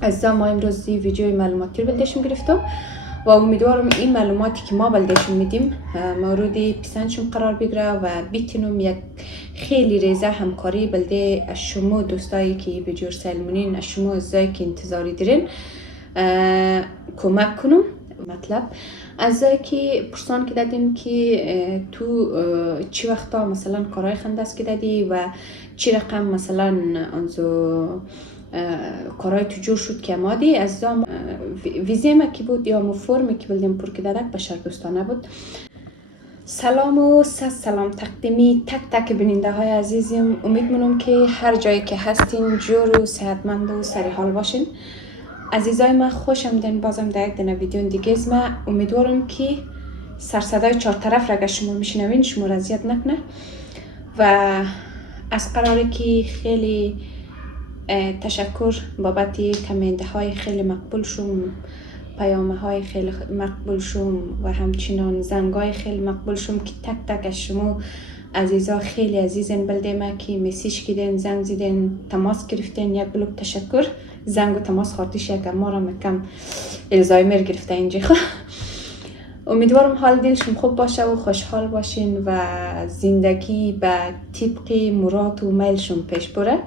از ما امروز ویدیوی معلوماتی رو بلدشم گرفتم و امیدوارم این معلوماتی که ما بلدشم میدیم مورد پسندشون قرار بگیره و بیتونم یک خیلی ریزه همکاری بلده از شما دوستایی که به جور سلمونین، از شما ازایی که انتظاری دارین کمک کنم. مطلب از که پرسان که دادیم که تو چی وقتا مثلا کارهای خندست که دادی و چی رقم مثلا انزو کارهای تو جور شد که امادی از ویزیمه که بود یا مو فرمی که بلدیم پر که دادک بشر دوستانه بود. سلام و سلام تقدیمی تک تک بیننده های عزیزم. امید منم که هر جایی که هستین جور و صحتمند و سر حال باشین. عزیزای من خوش آمدین بازم در یک دنه ویدیو دیگه از من. امیدوارم که سرصدای چهار طرف را اگر شما میشنوین شما را اذیت نکنه و از قراره که خیلی تشکر بابت کامنت های خیلی مقبول شوم، پیامه های خیلی مقبول شوم و همچنان زنگ های خیلی مقبول شوم که تک تک از شما عزیزا خیلی عزیزین بلده ما که مسیج کردین، زنگ زدین، تماس گرفتین. یک بلوک تشکر. زنگ و تماس خاطرش یک ما را مکم الزایمر گرفته اینجا. امیدوارم حال دلشون خوب باشه و خوشحال باشین و زندگی به طبق مراد و میلشون پیش بره.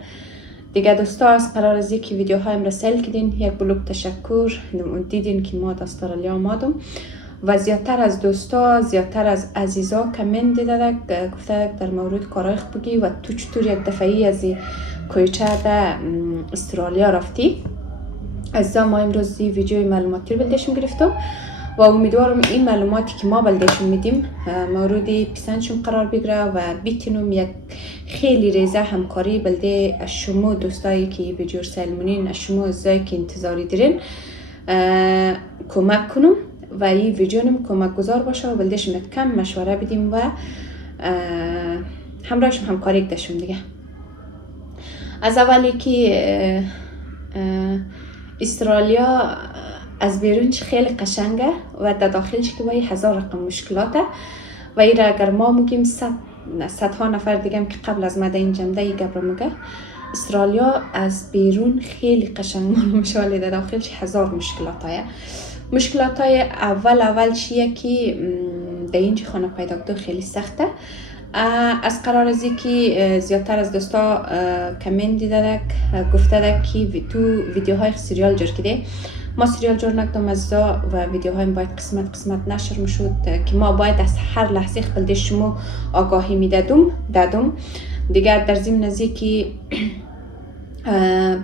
دیگه دوستا از قرار از که ویدیوهایم را سیل کردین یک بلوک تشکر. دیدین که ما از استرالیا آمدم و زیادتر از دوستا، زیادتر از عزیزا کامنت دادک گفته در مورد کارهای بگی و تو چطور یک دفعی از کویچه به استرالیا رفتی. از ما امروز ویدیوی معلوماتی رو بلدشم گرفتم و امیدوارم این معلوماتی که ما بلدشم میدیم مورد پسندشون قرار بگیره و بیتونم یک خیلی ریزه همکاری بلده از شما دوستایی که به جور سلمونین، از شما ازایی که انتظاری دارین کمک کنم و این ویدیونم کمک گذار باشه و بلدشم یک کم مشوره بدیم و همراهشم همکاری داشتم دیگه. از اولی که استرالیا از بیرونش خیلی قشنگه و در داخلش که باید هزار رقم مشکلاته و این را اگر ما میگیم صدها نفر دیگه که قبل از مده این جمده ای گبر میگه استرالیا از بیرون خیلی قشنگ مشاله در داخلش هزار مشکلات های. مشکلات های اول چیه که در اینجا خانه پیدا کردن خیلی سخته. از قرار ازی که زیادتر از دوستا کامنت دیدک گفته که تو ویدیوهای سریال جور کده. ما سریال جور نکردم از و ویدیوهایم باید قسمت نشر میشد که ما باید از هر لحظه خپل شما آگاهی میدادم دیگه. در ضمن ازی که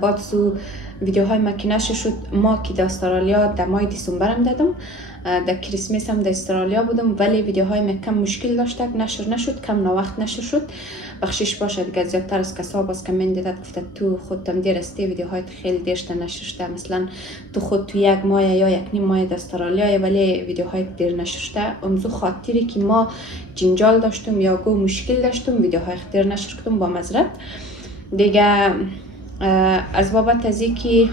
بعد سو ویدیوهای ما که نشر شد ما که در استرالیا در ماه دسامبر هم دادم، در کریسمس هم در استرالیا بودم ولی ویدیوهای ما کم مشکل داشت نشر نشد، کم وقت نشر شد. بخشش باشه دیگه. زیادتر از کسا باز کامنت داد گفته تو خودت دیر استی ویدیوهای خیلی دیرشته نشر شده، مثلا تو خود تو یک ماه یا یک نیم ماه در استرالیا ولی ویدیوهای دیر نشر شده. امزو خاطری که ما جنجال داشتم یا گو مشکل داشتم ویدیوهای دیر نشر کردم با معذرت دیگه. از بابت از اینکه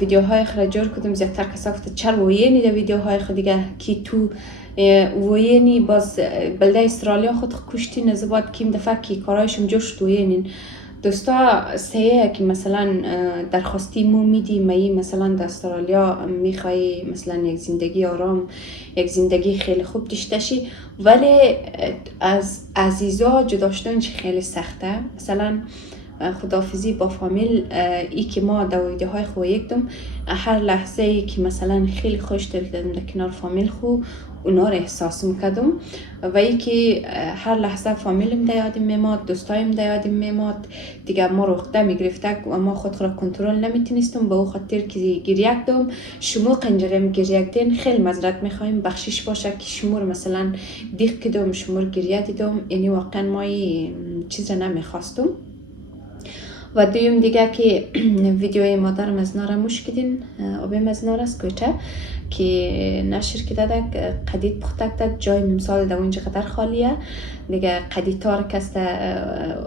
ویدیوهای خود جور کردم زیادتر کسا گفته چرا وینی در ویدیوهای خود دیگه که تو وینی باز بلده استرالیا خود کشتی نزباد کیم دفعه که کارایشم جور شد وینین دوستا سیه که مثلا درخواستی مو میدی مایی مثلا در استرالیا میخوایی مثلا یک زندگی آرام، یک زندگی خیلی خوب داشتشی ولی از عزیزا جدا شدن خیلی سخته. مثلا خداحافظی با فامیل ای که ما در ویدیوهای خو یکدم هر لحظه ای که مثلا خیلی خوش دادم در کنار فامیل خو اونا رو احساس میکردم و ای که هر لحظه فامیلم در یادم میماد، دوستایم در یادم میماد دیگه. ما روخته میگرفته و ما خود را کنترل نمیتونستم به او خاطر که گریه کردم. شما قنجرم گریه کردین خیلی معذرت میخوایم، بخشش باشه که شما مثلا دیق کردم، شما گریه دیدم، یعنی واقعا ما چیز نمیخواستم. و دویم دیگه که ویدیوی مادرم از ناره مش کدین آبیم از ناره است کوچه که نشر که دادک قدید پختک داد جای مثال در اونجا قدر خالیه دیگه قدید تارک است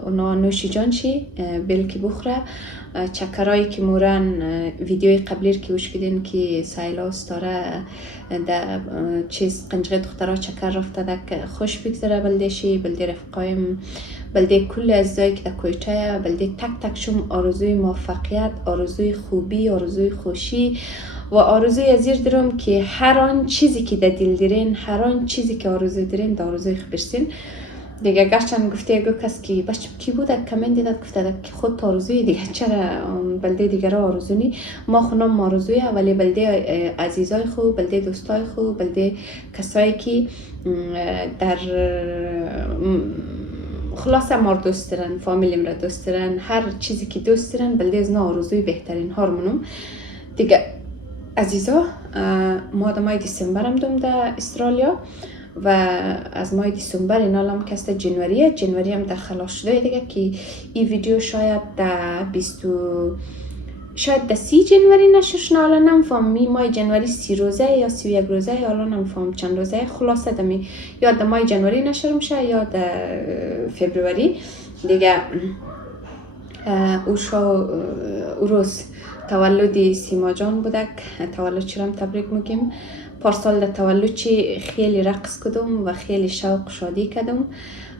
اونا نوشی جان چی بلکی بخوره چکرایی که مورن ویدیوی قبلی که وش کدین که سایلاس داره در چیز قنجقه دخترها چکر رفته دک خوش بگذره بلدشی بلده رفقایم بلده کل ازدایی که در کویچه بلده تک تک شم آرزوی موفقیت آرزوی خوبی آرزوی خوشی و آرزوی ازیر دارم که هر آن چیزی که در دل دارین هر آن چیزی که آرزوی دارین در آرزوی برسین دیگه گشتن گفته اگه کس که بچه کی بوده کامنت داد گفته که خود آرزوی دیگه چرا بلده دیگر آرزو نی ما خونم آرزویه ولی بلده عزیزای خوب بلده دوستای خوب بلده کسایی که در خلاصه ما دوست دارن فامیلیم را دوست دارن هر چیزی که دوست دارن بلده از نا آرزوی بهترین هارمونم دیگه عزیزا ما در ماه دیسمبرم دوم در استرالیا و از ماه دیسمبر این حالم که است جنوری هم در خلاص شده دیگه که این ویدیو شاید در 30 جنوری نشرش نه الان نمیفهم می ماه جنوری 30 روزه یا 31 روزه الان نمیفهم چند روزه خلاصه دمی یا در ماه جنوری نشر میشه یا در فبروری دیگه او روز تولد سیما جان بودک تولد چرم تبریک میگیم پارسال در تولد چی خیلی رقص کدم و خیلی شوق شادی کدم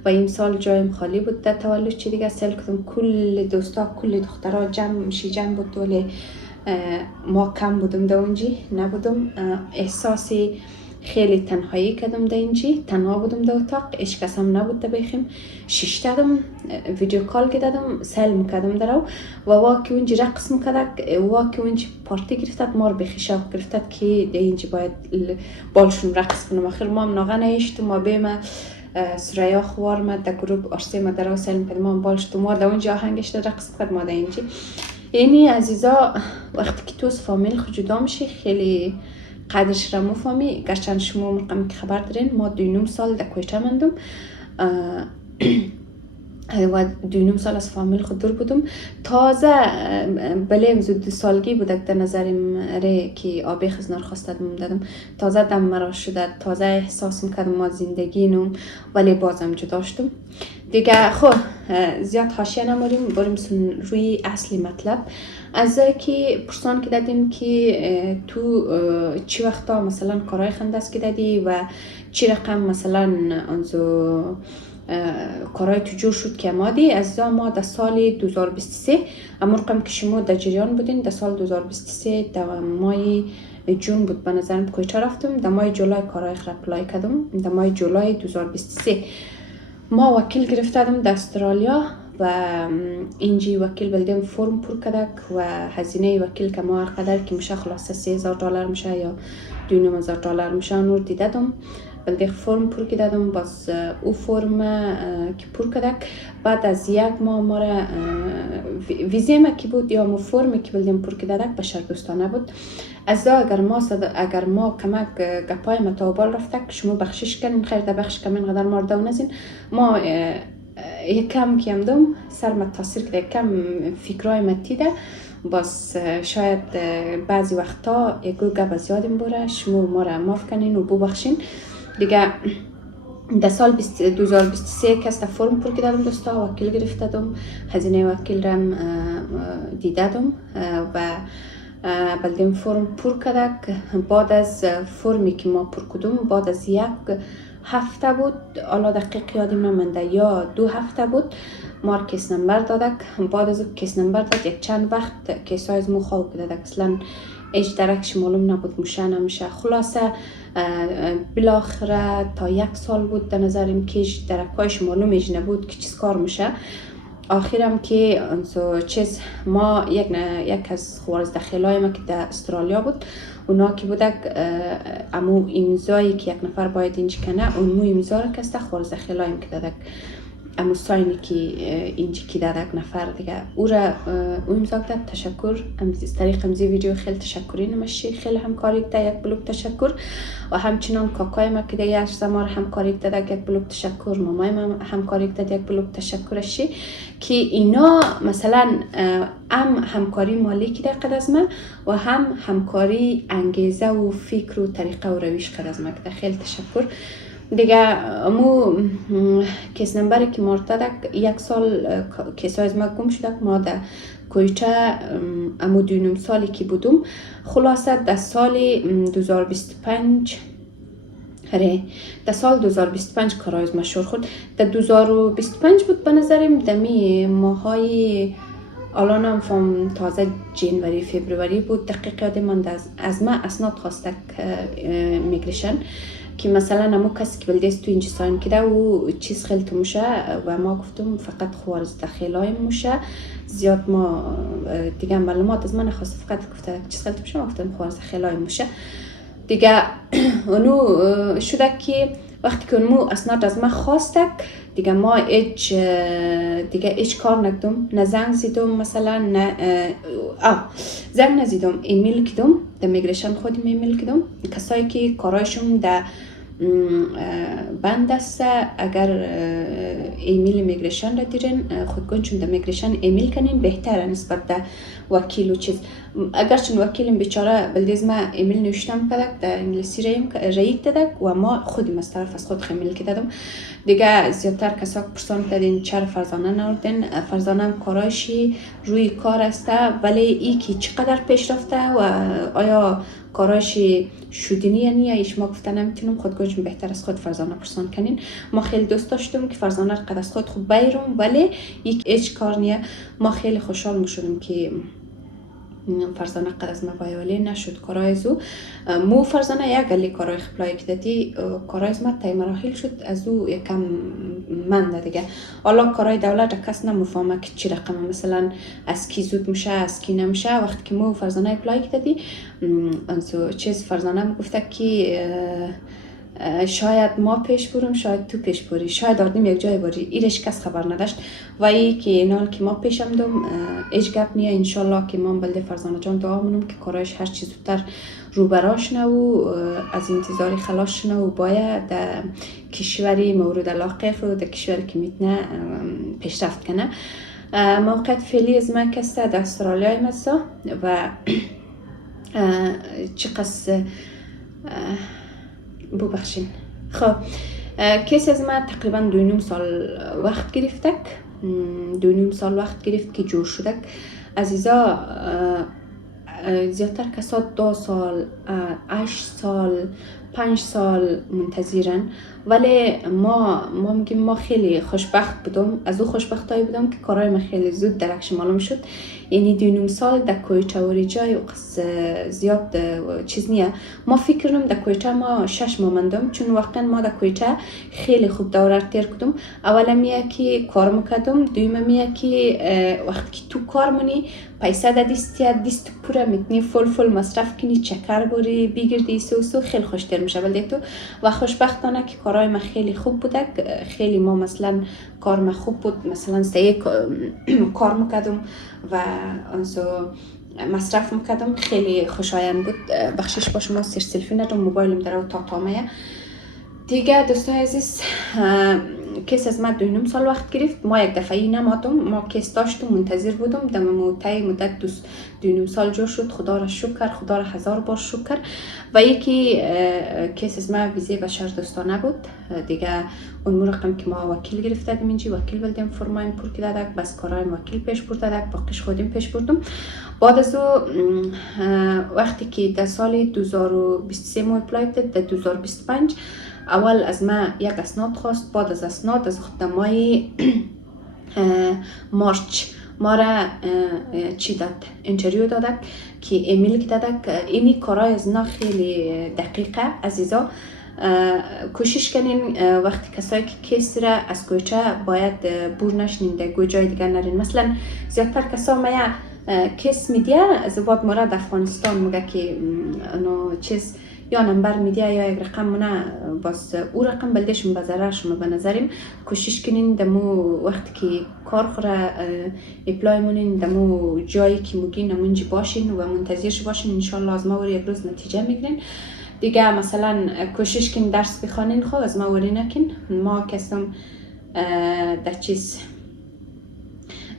و این سال جایم خالی بود در تولد چی دیگه سل کدم کل دوستا کل دخترها جمع بود ولی ما کم بودم در اونجی نبودم احساسی خیلی تنهایی کردم در اینجی تنها بودم در اتاق ایش کس هم نبود در بخیم شیش دادم ویدیو کال کردم سلم کردم درو و واقعی اونجی رقص میکردک واقعی اونجی پارتی گرفتد ما رو بخی شوق گرفتد که در اینجی باید بالشون رقص کنم آخر ما هم ناغه نیشتم و بیم سرایا خوار ما در گروب ارسی ما درو سلم کردم ما هم بالشتم ما در اونجی آهنگش در رقص کرد ما در اینجی یعنی عزیزا وقتی که تو از فامیل خود جدا میشی خیلی قدرش را مفهمی گرچند شما مرقم که خبر دارین ما 2.5 سال در کویچه مندم و 2.5 سال از فامیل خود دور بودم تازه بلیم زود 2 سالگی بودک در نظرم ره که آبی خزنار خواستدم دادم تازه دم مرا شده تازه احساس میکردم ما زندگی نم ولی بازم جدا شدم دیگه خب زیاد حاشیه نماریم بریم روی اصلی مطلب از که پرسان که دادیم که تو چی وقتا مثلا کارهای خندست که دادی و چی رقم مثلا انزو کارهای تو جور شد که امادی از ما در سال 2023 اما رقم که شما در جریان بودین در سال 2023 در ماه جون بود به نظرم کویچه رفتم در ماه جولای کارهای خراب اپلای کردم در ماه جولای 2023 ما وکیل گرفتم در استرالیا و اینجی وکیل بلدیم فرم پر کدک و هزینه وکیل که ما هر قدر که میشه خلاصه $3,000 میشه یا $2,500 میشه نور دیدم بلده فرم پر کدادم باز او فرم که پر کدک بعد از یک ماه ما را ویزیم که بود یا مو فرمی که بلدیم پر کدادک بشر دوستانه بود از دا اگر ما کمک گپای متوبال رفتک شما بخشش کنین خیر دا بخش کمین قدر مارده و نزین ما یکم کم دوم سر متاثر که یکم فکرهای متیده باز شاید بعضی وقتا یکو گپ از یادم بره شما ما را معاف کنین و ببخشین دیگه در سال 2023 که از فرم پر کردم دوستا وکیل گرفتم هزینه وکیل رم دیدم و بلدیم فرم پر کردک بعد از فرمی که ما پر کردم بعد از 1 هفته بود حالا دقیق یادم نمانده یا 2 هفته بود ما کیس نمبر دادک بعد از کیس نمبر داد یک چند وقت کیس های از مو خواه دادک اصلا ایش درکش معلوم نبود میشه نمیشه خلاصه بالاخره تا 1 سال بود در نظرم که درکایش معلوم ایش نبود که چیز کار میشه آخرم که چیز ما یک از خوارز دخیلای ما که در استرالیا بود اونا که بودک امو امضایی که یک نفر باید اینج کنه اون مو امضا را کسته خوارز دخیلایم که دادک امو ساینی که اینجا کی دادک نفر دیگه او را او امضا کرد. تشکر. از طریق امضی ویدیو خیلی تشکری نمشی، خیلی همکاری کرد. یک بلوک تشکر. و همچنان کاکای ما که دیگه ما همکاری کرد، یک بلوک تشکر. مامای ما همکاری کرد، یک بلوک تشکرشی. که اینا مثلا هم همکاری مالی کرده قد از ما و هم همکاری انگیزه و فکر و طریقه و روش قد از ما کرده. خیلی تشکر. دیگه امو کیس نمبری که مرتدک یک سال کیس از ما گم شدک. ما در کویچه امو 2 سالی که بودم، خلاصه در سال 2025 در سال 2025 کارای از مشهور خود. در 2025 بود به نظرم دمی ماهای الانم فهم تازه جنوری فبروری بود. دقیق یاد من از ما اسناد خواستک میگریشن که مثلا امو کسی که بلدیست تو اینجا ساین کده و چیز خیلی تو موشه و ما گفتم فقط خوارز دخیلای موشه زیاد. ما دیگه معلومات از من نخواست، فقط گفته چیز خیلی تو موشه. ما گفتم خوارز دخیلای موشه دیگه. اونو شده که وقتی که اونمو اسناد از ما خواستک دیگه ما هیچ کار نکدم. نه زنگ زیدم مثلا، نه زنگ نزیدم، ایمیل کدم در میگریشن خودم ایمیل کدم. کسایی که کارایشون در بند است اگر ایمیل میگریشن را دیرین خودکن چون در میگریشن ایمیل کنین بهتره نسبت در وکیل و چیز. اگر چون وکیلم بیچاره بلدیز ما ایمیل نوشتم کدک در انگلیسی رایک دادک و ما خودم از طرف از خود ایمیل کدادم دیگه. زیادتر کسا پرسان کردین چرا فرزانه نوردین. فرزانه کارایشی روی کار است ولی ای که چقدر پیش رفته و آیا کارایشی شدنی یا نه ایش ما گفته نمیتونم. خودگوشم بهتر از خود فرزانه پرسان کنین. ما خیلی دوست داشتم که فرزانه قد از خود خوب بیرم ولی هیچ کار نیه. ما خیلی خوشحال میشدم که فرزانه قد از ما ولی نشد کارای زو. مو فرزانه یک گلی کارای خپلای کدتی کارای از ما تای مراحل شد از او یکم منده دیگه. حالا کارای دولت کس نمیفهمه که چی رقمه، مثلا از کی زود میشه از کی نمیشه. وقتی که مو فرزانه اپلای کدتی انسو چیز فرزانه میگفته که شاید ما پیش بریم شاید تو پیش بری، شاید آردیم یک جای بری. ایرش کس خبر نداشت و ای که اینال که ما پیشم دوم ایش گپ نیه. انشالله که من بلده فرزانه جان دعا منم که کارایش هر چیز زودتر رو براش نه و از انتظاری خلاص نه و باید در کشوری مورد علاقه خود در کشوری که میتونه پیشرفت کنه. موقعیت فعلی از من کسته در استرالیا مسا و چقدر ببخشین. خب کیس از ما تقریبا 2.5 سال وقت گرفتک. 2.5 سال وقت گرفت که جور شدک. عزیزا زیادتر کسا 2 سال 8 سال 5 سال منتظرن ولی ما میگیم ما خیلی خوشبخت بودم. از او خوشبختایی بودم که کارای ما خیلی زود درکش معلوم شد. یعنی 2.5 سال در کویچه و ریجای زیاد چیز نیه. ما فکر کنم در کویچه ما 6 ماه ماندم چون واقعا ما در کویچه خیلی خوب دوره تیر کردم. اولا میه که کار میکردم، دویمه میه که وقتی که تو کار منی پیسه در دیست پوره میتونی فل مصرف کنی، چکر بری بگیردی سو خیلی خوشتر میشه بلده تو. و خوشبختانه که کارای ما خیلی خوب بوده. خیلی ما مثلا کار ما خوب بود، مثلا سه کار میکردم و انسو مصرف میکردم. خیلی خوشایند بود. بخشش با شما سلفی ندارم، موبایلم در او تامه دیگه. دوستای عزیز کیس از ما 2.5 سال وقت گرفت. ما یک دفعه نمادم، ما کیس داشتم منتظر بودم. در مدت 2.5 سال جور شد. خدا را شکر، خدا را 1000 بار شکر. و یکی کیس از ما ویزه بشر دوستانه بود دیگه. اون رقم که ما وکیل گرفته دیم اینجا وکیل بلدیم فرمایم پر که دادک بس کارایم وکیل پیش برده دادک باقیش خودیم پیش بردم. بعد از وقتی که در سال 2023 ما اپلای کرد در 2025 اول از ما یک اسناد خواست. بعد از اسناد از خود مای مارچ ما را چی داد انتریو دادک که ایمیل دادک. اینی کارای از نا خیلی دقیقه عزیزا. کوشش کنین وقتی کسایی که کیس را از کوچه باید بور نشنین در گوی جای دیگر نرین. مثلا زیادتر کسا میا کیس میدیه از بعد مرا در افغانستان میگه که چیز یا نمبر میده یا یک رقم مونه، باز او رقم بلدشون به ضرر شما. به نظریم کوشش کنین دمو وقتی که کار خوره اپلای مونین دمو جایی که مگین نمونجی باشین و منتظرش باشین. انشالله از ما وری یک روز نتیجه میگیرین دیگه. مثلا کوشش کن درس بخوانین، خب از ما وری نکن. ما کسیم در چیز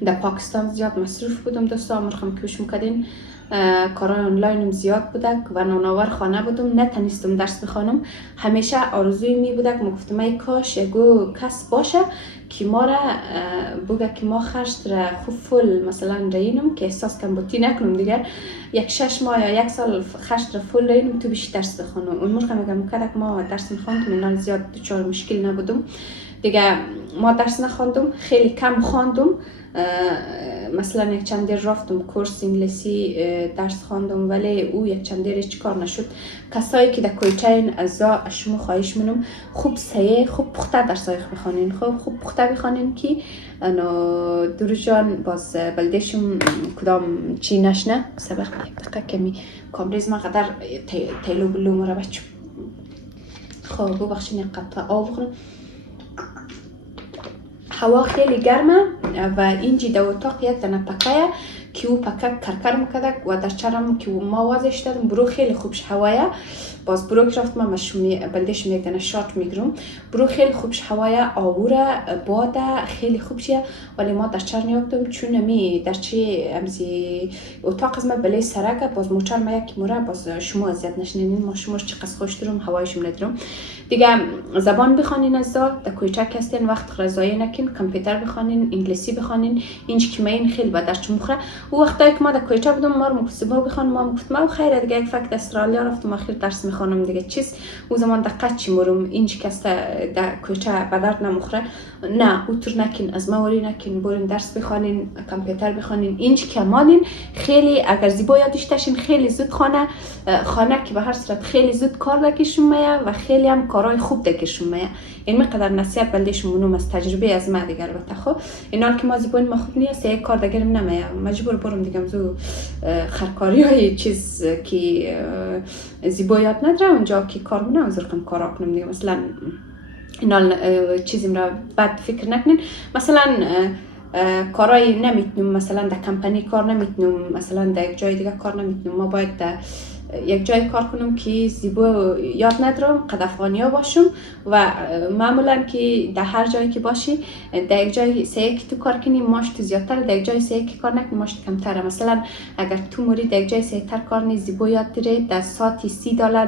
در پاکستان زیاد مصروف بودم دوستا، مرخم کوش میکردین کارهای آنلاینم زیاد بودک و نانآور خانه بودم، نتونستم درس بخوانم. همیشه آرزوی می بودک گفتم ای کاش یگو کس باشه که ما را بگه که ما خرج را خوب فول مثلا رینم که احساس کم بوتی نکنم دیگر. یک 6 ماه یا یک سال خرج را فول رینم تو بشی درس بخوانم. اون مرخم میگم کدک ما درس میخواندم، اینا زیاد دچار مشکل نبودم دیگه. ما درس نخواندم، خیلی کم خواندم. مثلا یک چند دیر رفتم کورس انگلیسی درس خواندم ولی او یک چند دیر هیچ کار نشد. کسایی که در کویچه این از شما خواهش منم خوب سعی خوب پخته درسای بخوانین، خوب پخته بخوانین که دور جان باز بلدشم کدام چی نشنه. سبق یک دقیقه کمی کامریز ما قدر تیلو بلو مرا بچم. خب ببخشین یک قطعه آب بخورم. هوا خیلی گرمه و اینجی در اتاق یک دانه پکه که او پکه کرکر میکدک و در چرم که ما وازش دادم برو خیلی خوبش هوایه. باز برو که رفت ما بلدشم یک دانه شات میگرم. برو خیلی خوبش هوایه، آوره باده خیلی خوبشه ولی ما در چرم نیاکتم چون می در چی امزی اتاق از ما بله سرکه. باز موچر ما یک موره باز شما ازیاد نشنینین، ما شما چی قصد خوش دارم هوایشم ندارم دیگه. زبان بخوانین از در کویچه هستین، وقت رضایی نکن، کامپیوتر بخوانین، انگلیسی بخوانین. اینج که این خیلی به درس مخره. او وقتایی که ما در کویچه بودم ما رو مکتوب بخوان، ما گفتم خیره دیگه یک فکت استرالیا رفتم آخر درس میخوانم دیگه چیز. او زمان دقت چی مرم اینج که است در کویچه به درد نمخره. نه اوتر نکن، از ما وری نکن، برین درس بخوانین، کامپیوتر بخوانین. اینج که مالین خیلی اگر زیبا یادش تاشین خیلی زود خانه که به هر صورت خیلی زود کار دکشون میه و خیلی هم کارهای خوب دکشون میه. این مقدار نصیحت بلدشون منوم از تجربه از ما دیگر. البته خب اینا که ما زیباییم ما خوب نیست یک کار دیگرم نمیه، مجبور برم دیگه زو خرکاری های چیز که زیبایات نداره اونجا که کار منم زرقم کارا کنم دیگه. مثلا اینا چیزیم را بد فکر نکنین. مثلا کارایی نمیتونم مثلا در کمپانی کار نمیتونم، مثلا در یک جای دیگه کار نمیتونم. ما باید در یک جای کار کنم که زیبا یاد ندارم، قد افغانیا باشم و معمولا که در هر جایی که باشی در یک جای سعی که تو کار کنی ماشت زیادتر، در یک جای سعی که کار نکنی ماشت کمتره. مثلا اگر تو موری در یک جای سعی تر کار نی زیبا یاد داری در ساعتی $30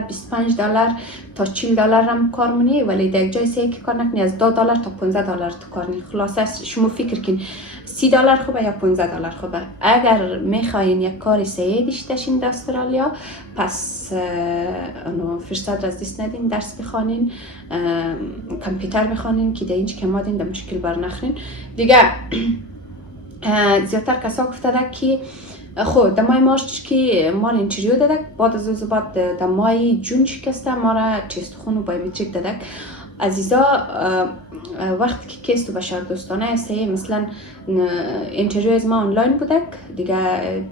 $25 تا $40 هم کار منی، ولی در یک جای سعی که کار نکنی از $2 تا $15 تو کار نی. خلاصه شما فکر کن $30 خوبه یا $15 خوبه. اگر میخواین یک کار سعی داشته باشین در استرالیا پس فرصت از دست ندین، درس بخوانین، کامپیوتر بخوانین که در اینج که مادین در مشکل بر نخورین دیگه. زیادتر کسا گفته که خب در ماه مارچ که ما را انتریو دادک، بعد از او بعد در ماه جون شکسته ما را تست خون و بایومتریک دادک. عزیزا وقتی که کیست و بشار دوستانه هسته مثلا انتریو از ما آنلاین بودک دیگه،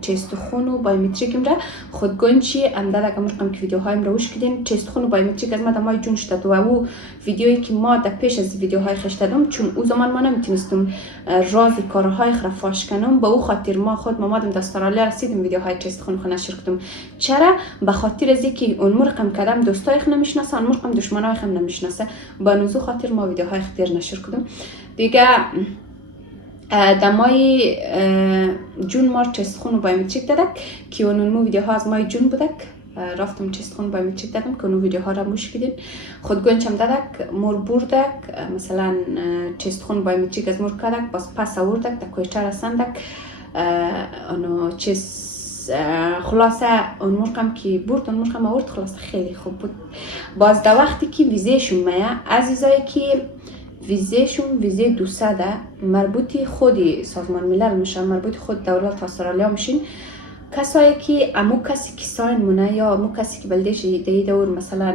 تست خون و بایومتریکم را خودگوین چی انداده که مرقم که ویدیوهایم را وش کردین. تست خون و بایومتریک از ما در ماه جون شد و او ویدیویی که ما در پیش از ویدیوهای خش دادم چون او زمان ما نمیتونستم راز کارهای خرا فاش کنم، به او خاطر ما خود مامادم در استرالیا رسیدم ویدیوهای تست خون خو نشر کردم. چرا؟ به خاطر از اینکه اون مرقم کردم دوستای خو نمیشناسه، اون مرقم دشمنای خو نمیشناسه، با نوزو خاطر ما ویدیوهای خدیر نشر کردم دیگه. در ماه جون ما تست خون و بایومتریک دادک که اون ویدیوها از ماه جون بودک. رفتم تست خون بایومتریک دادم که اون ویدیوها را موش کردین. خودگوینچم دادک مور بردک، مثلا تست خون بایومتریک از مور کردک باز پس آوردک در کویچه رساندک. اونو چیز خلاصه اون مرقم که برد اون مرقم آورد خلاصه خیلی خوب بود. باز در وقتی که ویزهشون میه عزیزایی که ویزهشون ویزه 200 مربوطی خودی سازمان ملل میشن، مربوطی خود دولت استرالیا میشین. کسایی که امو کسی که ساین مونه یا امو کسی که بلدش دی دور مثلا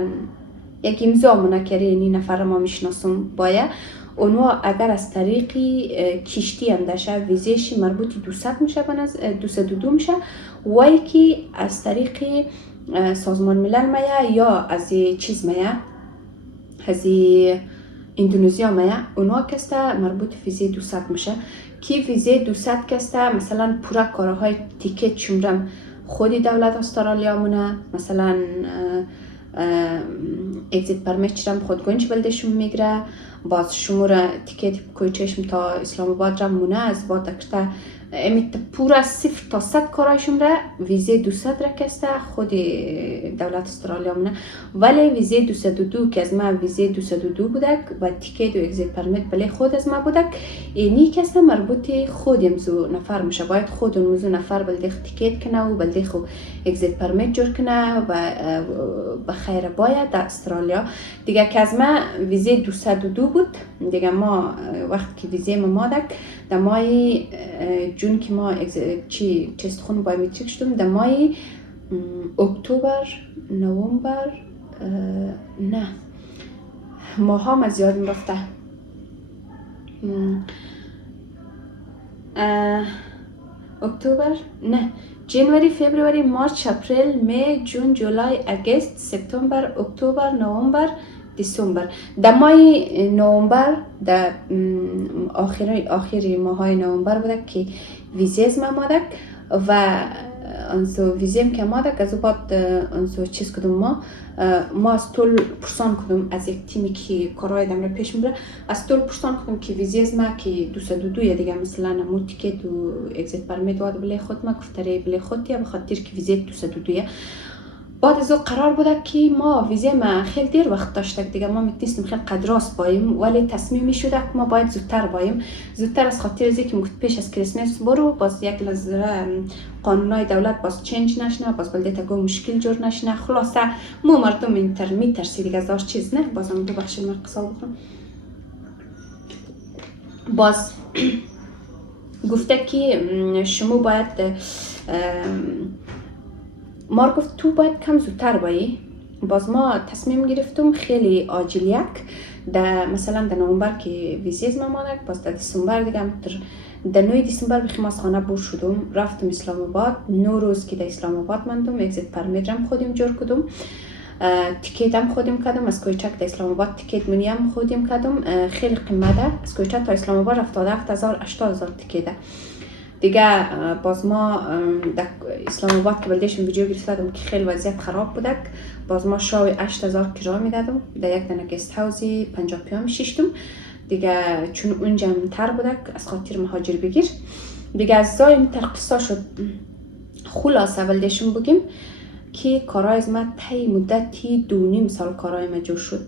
یک امضا مونه کره این نفر ما میشناسم باید اونو اگر از طریقی کشتی هم داشته ویزهش مربوطی 200 میشه، 202 میشه. وایی که از طریقی سازمان ملل میه یا از چیز میه، از اندونزیا میه، اونا کسته مربوط ویزه 200 میشه که ویزه 200 کسته مثلا پورا کارهای تیکت شمرم خود دولت استرالیا مونه، مثلا اگزیت پرمیت چرم خود گنج بلدشون میگره، باز شمور تیکت کویچشم تا اسلام آباد رم مونه، از با دکته امیت پورا 0 تا 100 کارایشون را ویزه 200 را کسته خود دولت استرالیا مونه. ولی ویزه 202 که از ما ویزه 202 بودک و تیکت و اگزیت پرمیت بله خود از ما بودک، اینی کسته مربوط خودم زو نفر میشه، باید خود اون مزو نفر بلده تیکت کنه و بلده خو اگزیت پرمیت جور کنه و بخیر باید در استرالیا دیگه. که از ما ویزه 202 بود دیگه، ما وقت که ویزه ما مادک در مای جون که ما چی تست خون بایومتریک شدم، در مای اکتبر نوامبر نه ماه ها ما زیاد میرفته، اکتبر نه جنوری فبروری مارچ اپریل می جون جولای اگست سپتامبر اکتبر نوامبر دسامبر. در ماه نوامبر در آخری ماه نوامبر بوده که ویزه از ما مادک و انسو ویزیم که مادک از بعد انسو چیز کدوم ما از طول پرسان کدوم از یک تیمی که کارهای دم پیش میبره، از طول پرسان کدوم که ویزه از ما که 202 یا دیگه مثلا مو تیکت و اگزیت پرمیت واد بله خود ما گفتره بله خود یا بخاطر که ویزه 202 بعد از او قرار بوده که ما ویزه ما خیلی دیر وقت داشتک دیگه، ما میتونستیم خیلی قدراست بایم، ولی تصمیم میشد که ما باید زودتر بایم، زودتر از خاطر ازی که مگفت پیش از کریسمس برو، باز یک لحظه قانونای دولت باز چنج نشنه، باز بلده تا گو مشکل جور نشنه، خلاصه مو مردم میترسی دیگه از داشت چیز نه. بازم دو بخشی من قصه بخورم. باز گفته که شما باید ما گفت تو باید کم زودتر بایی. باز ما تصمیم گرفتم خیلی عاجلیک مثلا در نوامبر که ویزه از ما مانک، باز در دسامبر دیگه در 9 دسامبر بخیم از خانه بور شدم، رفتم اسلام آباد. 9 روز که در اسلام آباد ماندم، اگزیت پرمیت رم خودم جور کدم، تیکت هم خودم کردم، از کویچک در اسلام آباد تیکت منی هم خودم کردم، خیلی قیمته، از کویچک تا اسلام آباد 77,000 80,000 تیکته دیگه. باز ما در اسلام آباد که بلدیشم ویدیو گرفتم که خیلی وضعیت خراب بودک، باز ما شاوی 8,000 کرایه میدادم، در یک دانه گست هاوزی 50 پیام شیشتم دیگه، چون اونجا تر بودک از خاطر مهاجر بگیر دیگه. از زای ترقصا شد. خلاصه بلدیشم بگیم که کارای از ما طی مدتی 2.5 سال کارای ما جور شد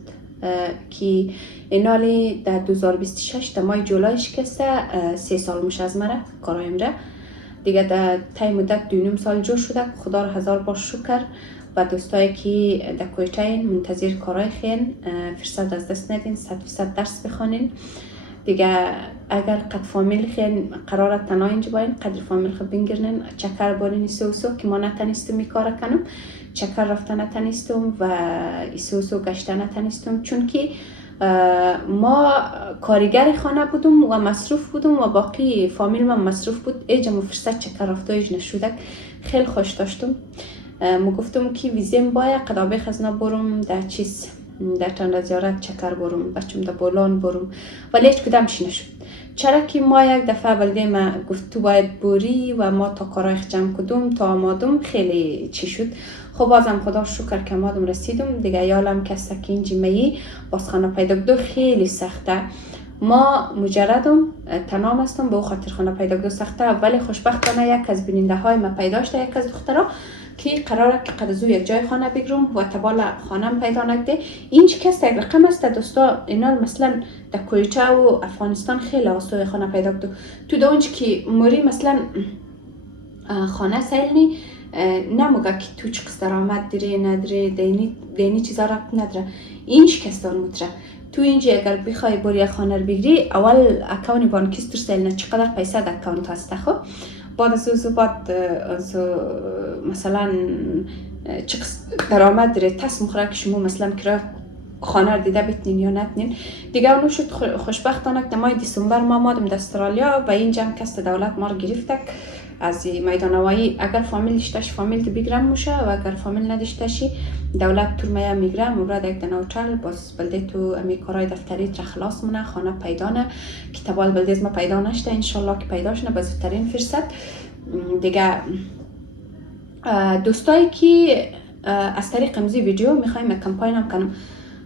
که اینالی در 2026 در ماه جولای شکسته 3 سال میشه از مرا کارایم را دیگه. در طی مدت 2.5 سال جور شده، خدا را هزار بار شکر. و دوستایی که در کویتاین منتظر کارای خین، فرصت از دست ندین، 100% درس بخوانین دیگه. اگر قد فامیل خین قرارت تنها اینجا باین، قدر فامیل خود بینگرنین، چکر بارین ایسوسو که ما نتنیستم می کار کنم، چکر رفتن نتنیستم و ایسوسو گشتن نتنیستم، چون که ما کارگر خانه بودم و مصروف بودم و باقی فامیل من مصروف بود، ایجا فرصت چکر رفتایش نشودک. خیلی خوش داشتم. ما گفتم که ویزیم باید قدابه خزنه برم در چیز، در چند زیارت چکر برم، بچم در بولان برم، ولی هیچ کدامش نشد. چرا که ما یک دفعه بلده ما گفت تو باید بوری و ما تا کارای جمع کدوم تا آمادم خیلی چی شد. خب بازم خدا شکر که آمادم رسیدم دیگه. یالم که سکین جمعی باز خانه پیدا کدو خیلی سخته. ما مجردم تنام هستم به خاطر خانه پیدا کدو سخته، ولی خوشبختانه یک از بیننده های ما پیدا شده، یک از دخترها که قراره که قدزو یک جای خانه بگیرم و تبال خانم پیدا نکده. این چی کس یک رقم است دوستا، اینا مثلا در کویچه و افغانستان خیلی آسوی خانه پیدا کدو. تو دا اونچه که موری مثلا خانه سیلنی نموگه که تو چه قصد درآمد داره نداره، دینی چیزا ربط نداره، این چی کس دار متره. تو اینجا اگر بخوای بری خانه رو بگیری، اول اکاونی بانکی استرسل نه چقدر پیسه در اکاونت هسته. خب بعد از او بعد مثلا چه درآمد داره تصمیم خورد که شما مثلا کرایه خانه رو دیده بتنین یا نتنین دیگه. اونو شد خوشبختانه که ماه دسامبر ما آمدم در استرالیا و اینجا هم کست دولت ما رو گرفتک از میدانوایی اگر فامیل داشتش فامیل تو بگیرم موشه و اگر فامیل نداشتشی دولت ترمه میگیره مورد یک دنه هتل باز بلده تو امی کارهای دفتری تر خلاص مونه خانه پیدا نه که تبال بلده از ما پیدا نشده انشالله که پیدا شنه باز زودترین فرصت دیگه. دوستایی که از طریق امزی ویدیو میخوایم کمپاین هم کنم،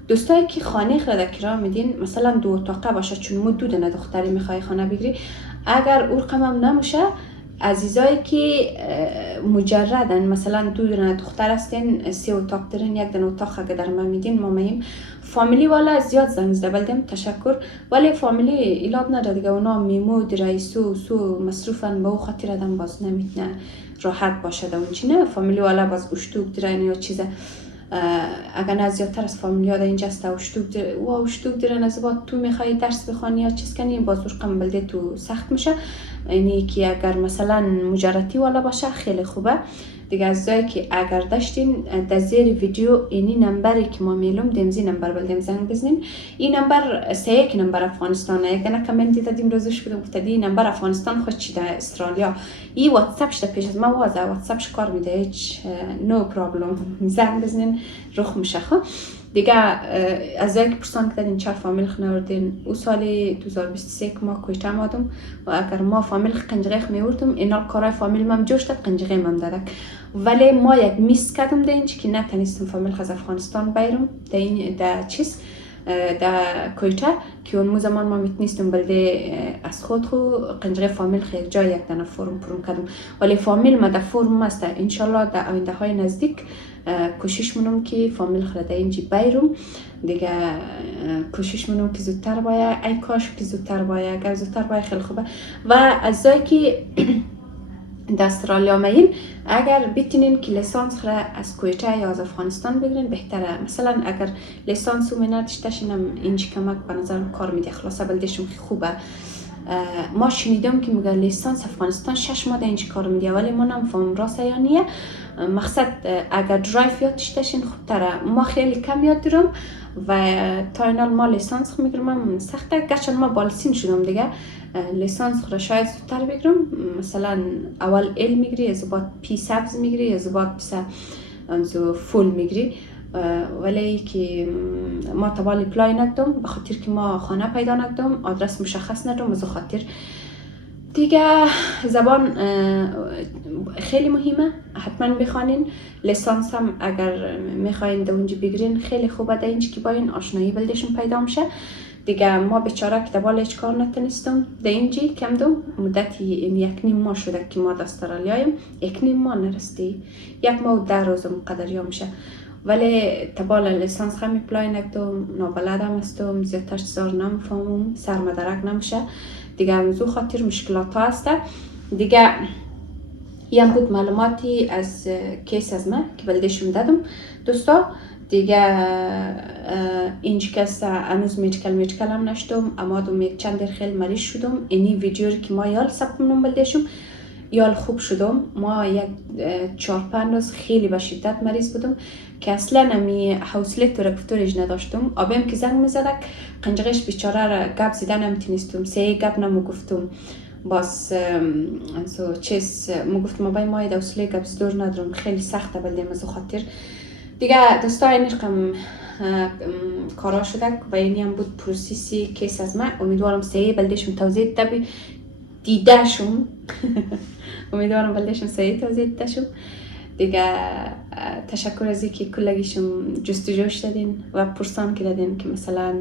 دوستایی که خانه خرد در کرایه میدین مثلا 2 اتاقه باشه چون مو 2 دونه دختری میخوای خانه بگیری، اگر او رقم هم نموشه عزیزایی که مجردن مثلا 2 دونه دختر هستین 3 اتاق دارین 1 دونه اتاق اگه در ما میدین ما میم فامیلی والا زیاد زنگ زده بلدم تشکر ولی فامیلی ایلاد نداره دیگه اونا میمود رئیسو سو مصروفن به او خاطر آدم باز نمیتونه راحت باشه اون چی نه فامیلی والا باز اشتوک درن یا چیزه اگر نه زیادتر از فامیلی ها در اینجا است اشتوک درن از با تو میخوای درس بخوانی یا چیز کنی باز رقم بلده تو سخت میشه. اینی که اگر مثلا مجردی والا باشه خیلی خوبه دیگه. از جایی که اگر داشتین در زیر ویدیو اینی نمبری که ما میلوم دمزی نمبر بلدیم زنگ بزنین. این نمبر سه نمبر افغانستانه اگر نه کامنت دیدیم روزش بدم گفتدی نمبر افغانستان خود چی در استرالیا ای واتساپش در پیش از ما وازه واتساپش کار میده هیچ نو پرابلم زنگ بزنین رخ میشه دیگه. از یک پرسان که دادین 4 فامیل خنوردین او سال 2023 که ما کویتا آمدم و اگر ما فامیل قنجقیق میوردم اینا کارای فامیل من جوش داد قنجقیق من دادک ولی ما یک میس کردم در اینجا که نتونستم فامیل از افغانستان بیرم در این در چیز در کویتا که اون زمان ما میتونستم بلده از خود قنجقیق فامیل یک جای یک دانه فرم کردم ولی فامیل ما در فرم است انشالله در آینده های نزدیک کوشش منم که فامیل خرده اینجا بیرم دیگه. کوشش منم که زودتر باید ای کاش که زودتر باید اگر زودتر باید خیلی خوبه. و از جایی که در استرالیا میین اگر بتونین که لیسانس خرا از کویتا یا از افغانستان بگیرین بهتره. مثلا اگر لیسانس رو نداشتین اینجا کمک به نظر کار میده خلاصه بلدشون خوبه. ما شنیدم که میگه لیسانس افغانستان 6 ماه اینجا کار میده ولی ما نمیفهم راست یا نیه. مقصد اگر درایف یاد داشتین خوبتره. ما خیلی کم یاد دارم و تا اینال ما لیسانس میگیرم سخته گرچه ما بالسین شدم دیگه لیسانس خود شاید زودتر بگیرم. مثلا اول ال میگیری از بعد پی سبز میگیری از بعد پس انزو فول میگیری ولی که ما تبال اپلای نکردم به خاطر که ما خانه پیدا نکردم آدرس مشخص ندارم از خاطر دیگه. زبان خیلی مهمه حتما بخوانین. لیسانس هم اگر میخواین در اونجا بگیرین خیلی خوبه در اینجا که با این آشنایی بلدشون پیدا میشه دیگه. ما بیچاره که دبال هیچ کار نتونستم در اینجا کم دو مدتی 1.5 ماه شده که ما در استرالیایم 1.5 ماه نرستی 1 ماه و 10 روز مقدر میشه ولی تبال لیسانس هم اپلای نکردم نابلدم هستم زیادتر چیزا رو نمیفهمم سرمدرک نمیشه دیگه. امزو خاطر مشکلات ها هسته دیگه. این بود معلوماتی از کیس از من که بلدشم دادم دوستا دیگه. اینجا کسته انوز میدیکل هم نشدم اما دوم یک چند در خیلی مریض شدم. اینی ویدیو رو که ما یال سب منم بلدشم یال خوب شدم. ما یک 4-5 روز خیلی به شدت مریض بودم که اصلا نمی حوصله ترکفتورش نداشتم. آبیم که زنگ میزدک قنجقش بیچاره را گپ زدن نمیتونستم 3 گپ نمو گفتم باز چیز مو گفتم بای ما حوصله گپ زدور ندارم خیلی سخته بلدیم از خاطر دیگه. دوستا این رقم کارا شده و اینی هم بود پروسیسی کیس از من. امیدوارم سعی بلدشم توضیح دیدهشم امیدوارم بلدشم سعی توضیح دیدهشم دیگه. تشکر از اینکه کلگیشم جستجوش دادین و پرسان که دادین که مثلا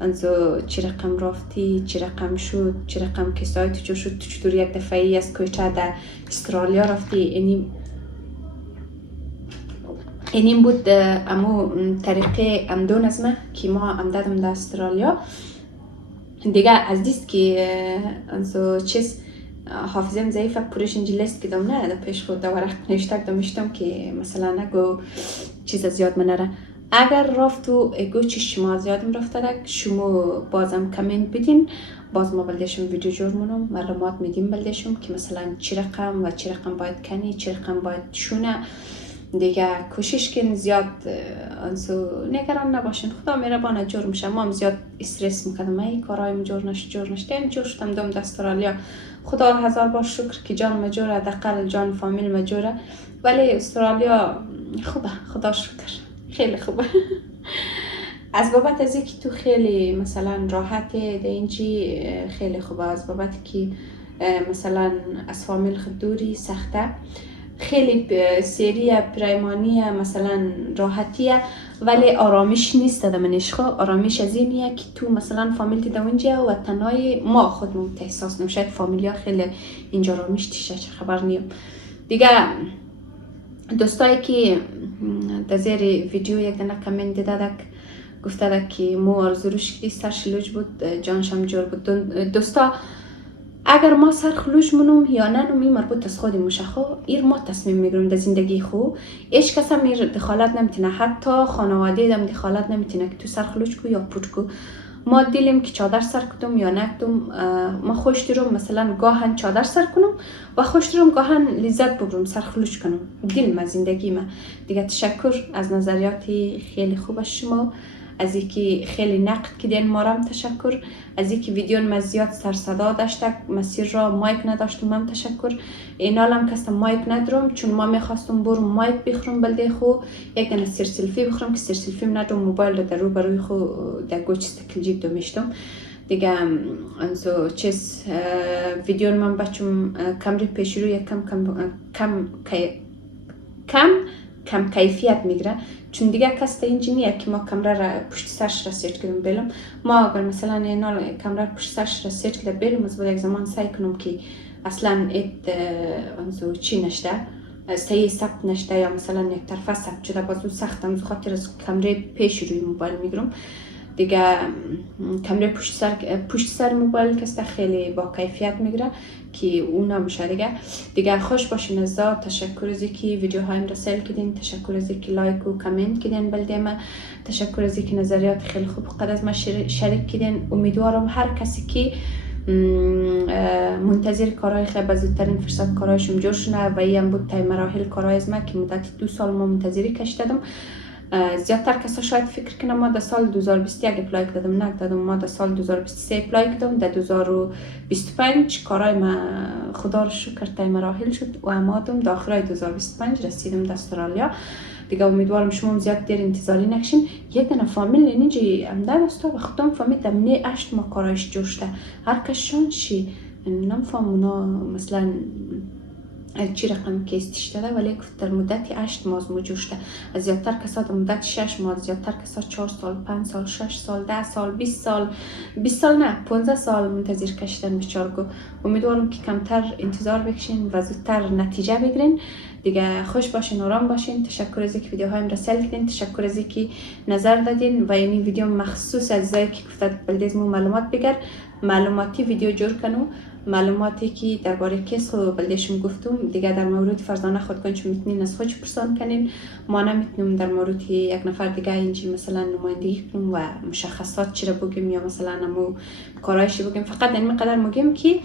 انزو چی رقم رفتی چی رقم شد چی رقم کسای تو شد تو چطور یک دفعی از کویتا در استرالیا رفتی. اینیم بود امو طریقه امدون از من که ما امدادم در استرالیا دیگه. از دیست که انزو چیز حافظم ضعیفه پورش اینجا لیست کدام نه در پیش خود در ورق نوشتک داشتم که مثلا نگو چیز زیاد منره. اگر رفتو اگو چی شما زیادم رفته دک شما بازم کامنت بدین باز ما بلدشم ویدیو جور منم معلومات میدیم بلدشم که مثلا چی رقم و چی رقم باید کنی چی رقم باید شونه دیگه. کوشش کن زیاد انسو نگران نباشین خدا مهربانه جور میشه. ما هم زیاد استرس میکردم ای کارایم جور نشد این جور شدم دوم در استرالیا خدا رو هزار بار شکر که جان مجوره، دقل جان فامیل مجوره. ولی استرالیا خوبه، خدا شکر خیلی خوبه. از بابت از اینکه تو خیلی مثلا راحت ده اینجی خیلی خوبه، از بابت که مثلا از فامیل خود دوری سخته، خیلی سریه پریمانیه مثلا راحتیه، ولی آرامش نیست دمنش. خو آرامش از اینیه که تو مثلا فامیل تیده اونجا و تنهای ما خودمون احساس نمیشه. فامیلیا خیلی اینجا آرامش تیشه، چه خبر نیم دیگه. دوستایی که در زیر ویدیو یک دنه کامنت دیده گفته که مو آرزوش کردی سر شلوج بود جانشم جور بود. دوستا اگر ما سر خلوج منم یا نه می مربوط از خودی موشه خو، ایر ما تصمیم میگیریم در زندگی خو. هیچ کس هم دخالت نمیتونه، حتی خانواده دم دخالت نمیتونه که تو سر خلوج کو یا پوچ کو. ما دیلیم که چادر سر کدوم یا نکدوم. ما خوش دارم مثلا گاهن چادر سر کنم و خوش دارم گاهن لذت ببرم سر خلوج کنم. دیل ما زندگی ما دیگه. تشکر از نظریاتی خیلی خوب از شما، از اینکه خیلی نقد کردین ما رم تشکر، از اینکه ویدیو ما زیاد سر صدا داشته، مسیر را مایک نداشتم هم تشکر. اینالم کستم مایک ندارم چون ما میخواستم برم مایک بخورم بلده خو یک دنه سیر سلفی بخورم که سیر سلفی ندارم، موبایل رو در رو بروی خو در گوچ استکل جیب دومیشتم دیگه. انزو چیز ویدیو من بچم کمری پیش رو یک کم کیفیت میگیره، چون دیگه کس اینجا نیه که ما کامرا را پشت سرش را سیت کنیم بلم. ما اگر مثلا اینا کامرا پشت سرش را سیت کنیم بلم، از یک زمان سعی کنم که اصلا ایت انزو چی نشده، سعی ثبت نشده یا مثلا یک طرفه ثبت شده، بازو سختم از خاطر از کامرای پیش روی موبایل میگیرم دیگه. کامرای پشت سر موبایل کسته خیلی با کیفیت میگیره که اون نمیشه دیگه. خوش باشین ازا. تشکر از اینکه ویدیوهایم را سیل کردین، تشکر از اینکه لایک و کامنت کردین بلده ما، تشکر از اینکه نظریات خیلی خوب قد از ما شریک کردین. امیدوارم هر کسی که منتظر کارهای خیلی بزرگترین فرصت کارهایشون جور شنه و این بود تای مراحل کارهای از ما که مدت 2 سال ما منتظری کشیدم. زیادتر کسا شاید فکر کنم ما در سال 2021 اپلای کردم، نه دادم ما در سال 2023 اپلای کردم. در 2025 کارهای ما خدا رو شکر تای مراحل شد و امادم داخل 2025 رسیدم در استرالیا دیگه. امیدوارم شما زیاد دیر انتظاری نکشین. یک دنه فامیل اینجا امداد است و خودم فامیل دمنه 8 ماه کارایش جوشته، هر کس شانشی نمیفهم اونا مثلا چی رقم کیستش داده، ولی در مدت 8 ماه موجوده. از زیادتر کسا در مدت 6 ماه، زیادتر کسا 4 سال، 5 سال، 6 سال، 10 سال، 20 سال نه 15 سال منتظر کشیدن بیچارگو. امیدوارم که کمتر انتظار بکشین و زودتر نتیجه بگیرین دیگه. خوش باشین، آرام باشین. تشکر از اینکه ویدیوهایم را سیل کردین، تشکر از اینکه نظر دادین و این ویدیو مخصوص از زایی که گفتد بلدیزمو معلومات بگر معلوماتی ویدیو جور کنو، معلوماتی که درباره کس و بلدیشم گفتم دیگه در مورد فرزانه خودکن چون میتونین از خودش پرسان کنین. ما نمیتونیم در مورد یک نفر دیگه اینجی مثلا نمایندگی کنیم و مشخصات چی را بگیم یا مثلا امو کارایش بگیم. فقط این قدر میگیم که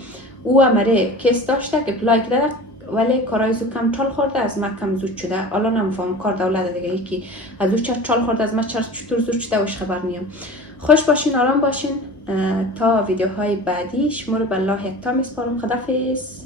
او امره کس داشته که اپلای کرده ولی کارای زو کم چال خورده، از ما کم زود شده. حالا نمیفهم کار دولت دیگه یکی از او چال خورده، از ما چطور زود شده وش خبر نیم. خوش باشین، آرام باشین. تا ویدیوهای بعدی شما رو به الله یکتا میسپارم. خداحافظ.